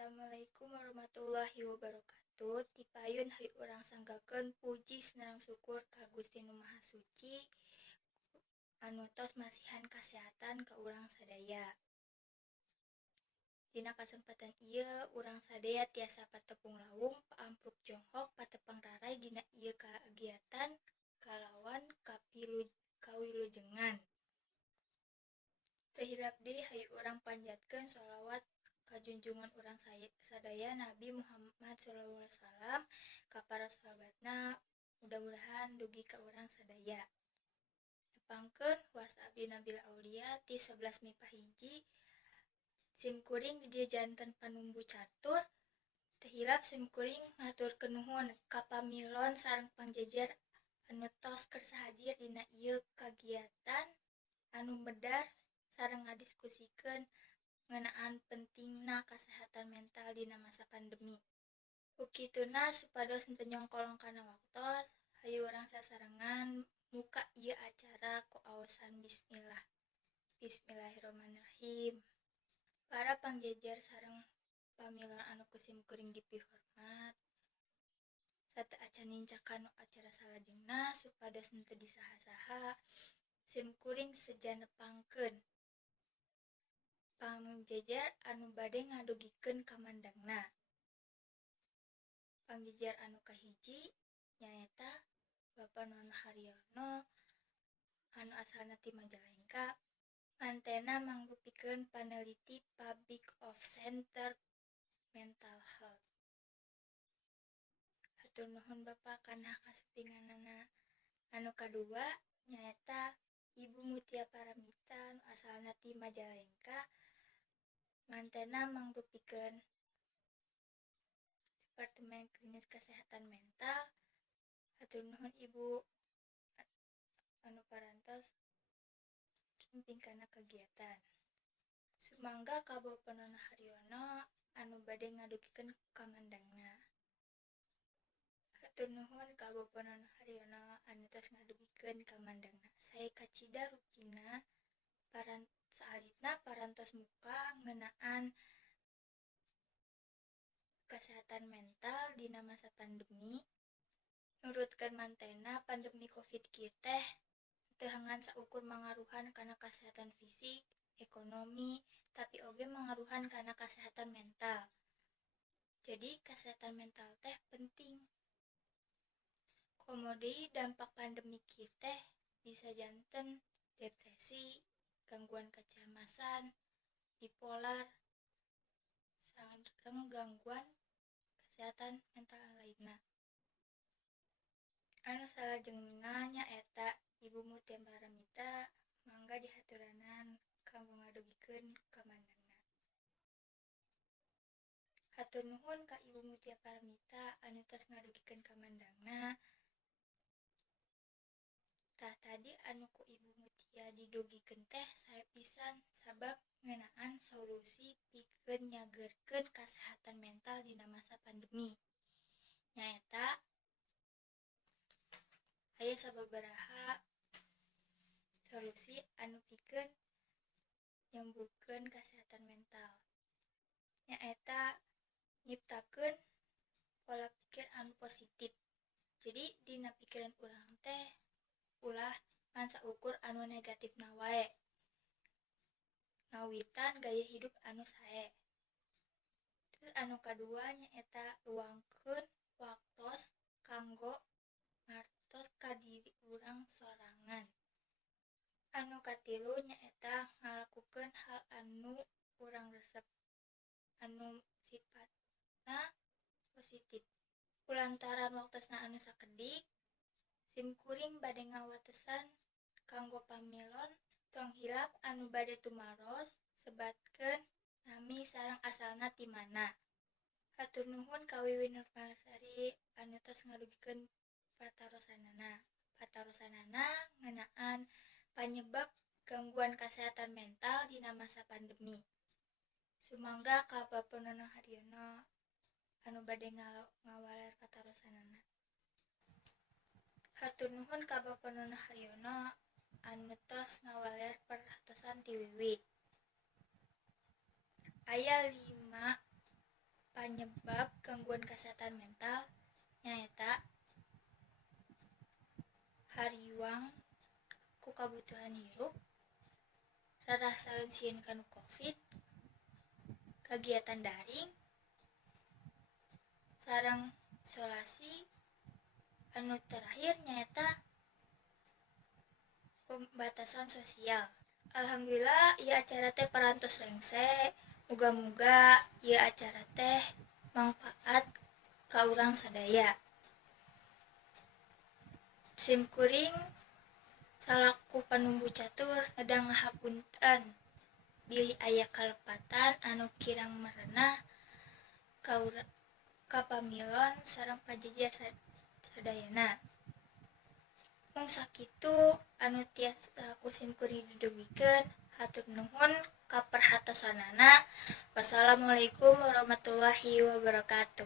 Assalamualaikum warahmatullahi wabarakatuh. Tipayun hayuk urang sanggakeun puji senarang syukur ka Gusti Nu Maha Suci anu tos masihan kasehatan ka urang sadaya. Dina kasempatan ieu urang sadaya tiasa patepung lawung, paampruk jonghok, patepang rarai dina ieu kagiatan kalawan kawilujengan. Teu hilap deui hayuk urang panjatkeun sholawat ka junjungan urang sadaya Nabi Muhammad SAW ka para sahabatna, mudah-mudahan dugi ka urang sadaya. Nepangkeun wasa abdi Nabil Aulia ti 11 Mipah hiji simkuring di dieu janten panumbu catur. Teu hilap simkuring ngaturkeun nuhun ka pamilon sareng pangjejer anu tos keur sahadir dina ieu kagiatan anu medar sareng ngadiskusikeun ngeunaan pentingna kasehatan mental dina masa pandemi. Ukituna supados henteu nyongkolong kana waktos, hayu urang sasarengan muka ieu acara ku aosan bismillah. Bismillahirrahmanirrahim. Para pangjejer sareng pamilon anu kusim kuring dipihormat, sateu acan nincakan acara salajengna supados henteu disaha-saha, simkuring seja nepangkeun pangjejer anu bade ngadugikeun kamandangna. Pangjejer anu kahiji nyaeta Bapak Nono Haryono anu asalna ti Majalengka, mantena mangrupikeun paneliti Public of Center Mental Health. Hatur nuhun Bapak kana kasupinganana. Anu kadua nyaeta Ibu Mutia Paramita anu asalna ti Majalengka, mantena mangrupikeun Departemen Klinis Kesehatan Mental. Hatur nuhun Ibu anu parantos sumping kana kagiatan. Sumangga ka Bapak Nono Haryono anu bade ngadugikeun kamandangna. Hatur nuhun ka Bapak Nono Haryono anu tos ngadugikeun kamandangna. Sae kacida rupina saalitna parantos muka ngeunaan kesehatan mental dina masa pandemi. Nurutkeun mantena pandemi Covid kieu teh teu hangan saukur mangaruhan kana kesehatan fisik, ekonomi, tapi oge mangaruhan kana kesehatan mental. Jadi kesehatan mental teh penting. Komo deui dampak pandemi kieu teh bisa janten depresi, gangguan kecemasan, bipolar, sareng gangguan kesehatan mental lainna. Anu salajengna nyaeta Ibu Mutia Paramita, mangga dihaturanan kanggo ngadugikeun kamandangna. Hatur nuhun ka Ibu Mutia Paramita anu tos ngadugikeun kamandangna. Tah tadi anu ku Ibu Mutia didugikeun teh sae pisan sabab ngeunaan solusi pikeun nyageurkeun kasehatan mental dina masa pandemi. Nyaeta aya sababaraha solusi anu pikeun nyembuhkeun kasehatan mental. Nyaeta nyiptakeun pola pikir anu positif. Jadi dina pikiran urang teh ulah ngan saukur anu negatifna wae. Ngawitan gaya hidup anu sae. Terus anu kadua nyaeta luangkeun waktos kanggo ngartos ka diri urang sorangan. Anu katilu nyaeta ngalakukeun hal anu urang resep anu sifatna positif. Kulantaran waktosna anu sakedik, simkuring bade ngawatesan kanggo pamilon tong hilap anu bade tumaros sebatkeun nami sareng asalna ti mana. Hatur nuhun ka Wiwin Nurmalasari anu tos ngadugikeun patarosanana ngeunaan panyebab gangguan kesehatan mental dina masa pandemi. Sumangga ka Bapak Nono Haryono anu bade ngawaler patarosanana. Hatur nuhun ka Bapak Nono Haryono anu tos ngawaler perhatosan ti Wiwi. Aya 5 Panyebab gangguan kesehatan mental nyaeta hariwang ku kabutuhan hirup, rarasaeun sieun kanu Covid, kegiatan daring, sareng isolasi. Anu terakhir nyaeta pembatasan sosial. Alhamdulillah ieu acara teh parantos rengse. Muga-muga ieu acara teh manfaat ka urang sadaya. Simkuring salaku panumbu catur nedang ngahapunten bilih aya kalepatan anu kirang marenah ka pamilon sareng pajajar sadayana. Mung sakitu anu tiasa ku simkuring dideuwikeun. Hatur nuhun kaperhatosanana. Wassalamualaikum warahmatullahi wabarakatuh.